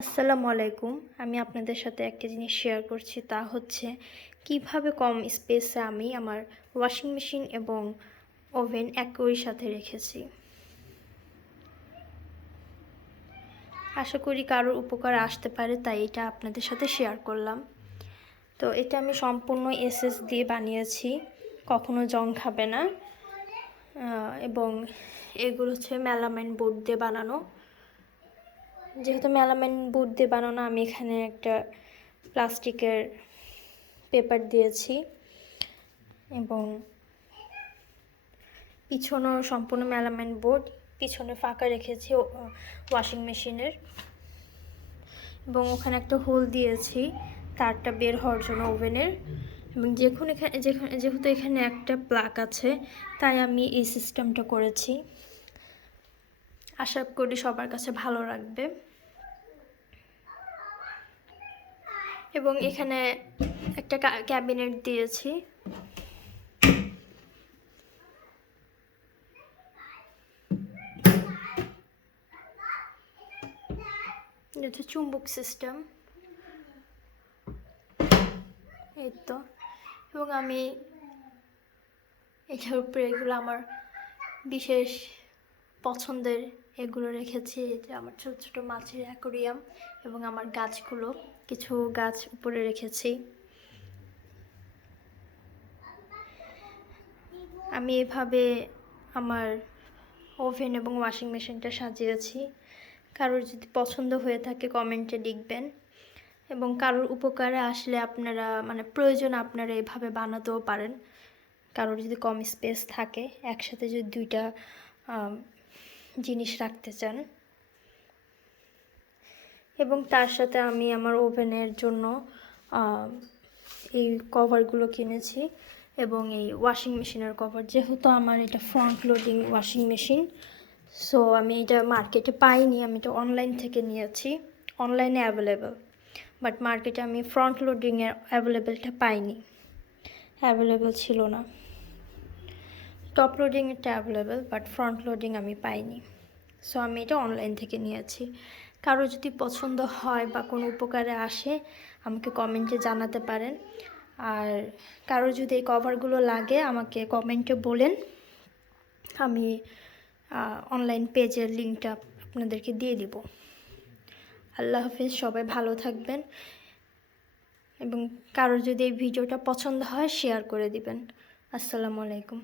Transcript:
আসসালামু আলাইকুম। আমি আপনাদের সাথে একটা জিনিস শেয়ার করছি, তা হচ্ছে কিভাবে কম স্পেসে আমি আমার ওয়াশিং মেশিন এবং ওভেন একই সাথে রেখেছি। আশা করি কারোর উপকার আসতে পারে, তাই এটা আপনাদের সাথে শেয়ার করলাম। তো এটা আমি সম্পূর্ণ এসএস দিয়ে বানিয়েছি, কখনো জং খাবে না। এবং এগুলো হচ্ছে মেলামাইন বোর্ড দিয়ে বানানো। যেহেতু মেলামাইন বোর্ড দিয়ে বানানো, আমি এখানে একটা প্লাস্টিকের পেপার দিয়েছি এবং পিছনেও সম্পূর্ণ মেলামাইন বোর্ড, পিছনে ফাঁকা রেখেছি ওয়াশিং মেশিনের, এবং ওখানে একটা হোল দিয়েছি তারটা বের হওয়ার জন্য ওভেনের। এবং যেহেতু এখানে একটা প্লাগ আছে, তাই আমি এই সিস্টেমটা করেছি। আশা করি সবার কাছে ভালো লাগবে। এবং এখানে একটা ক্যাবিনেট দিয়েছি। এটা চুম্বক সিস্টেম, এই তো। এবং আমি এটার উপরে এগুলো আমার বিশেষ পছন্দের এগুলো রেখেছি। যে আমার ছোট ছোট মাছের অ্যাকোরিয়াম এবং আমার গাছগুলো, কিছু গাছ উপরে রেখেছি। আমি এভাবে আমার ওভেন এবং ওয়াশিং মেশিনটা সাজিয়েছি। কারোর যদি পছন্দ হয়ে থাকে কমেন্টে লিখবেন, এবং কারোর উপকারে আসলে আপনারা প্রয়োজন আপনারা এভাবে বানাতেও পারেন। কারোর যদি কম স্পেস থাকে, একসাথে যদি দুইটা জিনিস রাখতে চান। এবং তার সাথে আমি আমার ওভেনের জন্য এই কভারগুলো কিনেছি, এবং এই ওয়াশিং মেশিনের কভার। যেহেতু আমার এটা front loading washing machine, so আমি এটা মার্কেটে পাইনি, আমি এটা অনলাইন থেকে নিয়েছি। অনলাইনে অ্যাভেলেবেল, বাট মার্কেটে আমি ফ্রন্ট লোডিংয়ের অ্যাভেলেবেলটা পাইনি, অ্যাভেলেবেল ছিল না। টপ লোডিংয়েরটা অ্যাভেলেবেল, বাট ফ্রন্ট লোডিং আমি পাইনি, সো আমি এটা অনলাইন থেকে নিয়েছি। কারো যদি পছন্দ হয় বা কোনো উপকারে আসে, আমাকে কমেন্টে জানাতে পারেন। আর কারো যদি এই কভারগুলো লাগে, আমাকে কমেন্টে বলেন, আমি অনলাইন পেজের লিঙ্কটা আপনাদেরকে দিয়ে দিব। আল্লাহ হাফিজ, সবাই ভালো থাকবেন। এবং কারো যদি এই ভিডিওটা পছন্দ হয়, শেয়ার করে দিবেন। আসসালামু আলাইকুম।